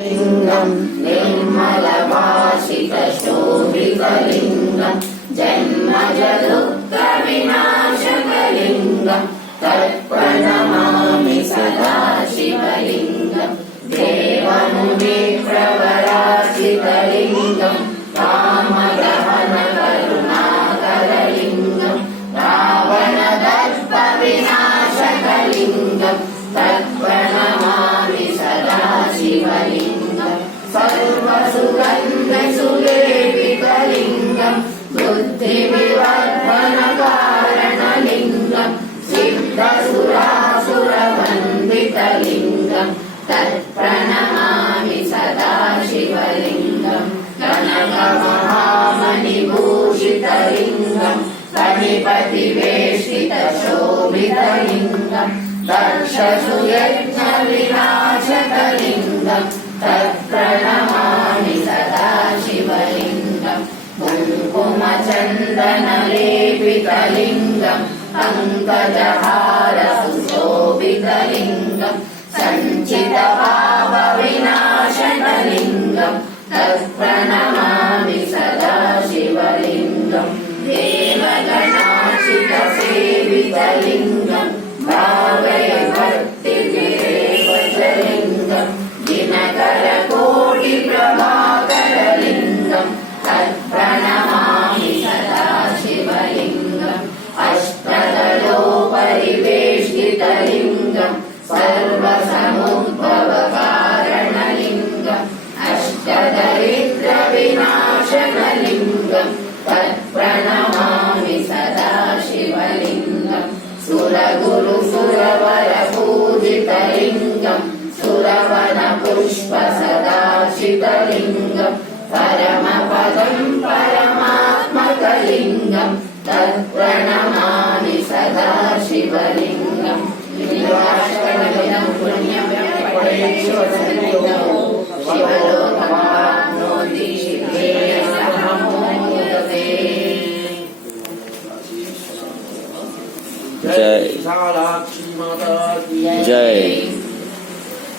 लिंगं निर्मलभाषितशोभितलिङ्गं जन्मजदुःखविनाशकलिङ्गं तत्प्रणमामि सदा शिवलिङ्गं देवमुनिप्रवराचितलिङ्गं कामदहनकरुणाकरलिङ्गं रावणदर्पविनाशकलिङ्गं तत्प्रणमामि सदा शिवलिङ्गं सर्वसुगन्धसुलेपितलिङ्गं बुद्धिविवर्धनकारणलिङ्गं सिद्धसुरासुरवन्दितलिङ्गं तत्प्रणमामि सदा शिवलिङ्गं कनकमहामणिभूषितलिङ्गं फणिपतिवेष्टितशोभितलिङ्गं दक्षसुयज्ञविनाशकलिङ्गं तत्प्रणमामि सदा शिवलिङ्गं कुङ्कुमचन्दनलेपितलिङ्गं पङ्कजहारसुशोभितलिङ्गं सञ्चितपापविनाशकलिङ्गं तत्प्रणमामि सदा शिवलिङ्गं देवगणार्चितसेवितलिङ्गं भावय भक्तिविरेवचलिङ्गं दिनकरकोटिप्रभाकरलिङ्गं तत्प्रणमामि सदा शिवलिङ्गम् अष्टदलोपरिवेष्टितलिङ्गं सर्वसमुद्भवकारणलिङ्गम् अष्टदरिद्रविनाशकलिङ्गं तत्प्रणमामि सदा शिवलिङ्गं सुरगुरुसुरवरपूजितलिङ्गं सुरवनपुष्पसदाचितलिङ्गं परमपदं परमात्मकलिङ्गं तत्प्रणमामि सदा शिवलिङ्गं शिवलोकमाप्नोति शिवेन सह मोदते। जय जय।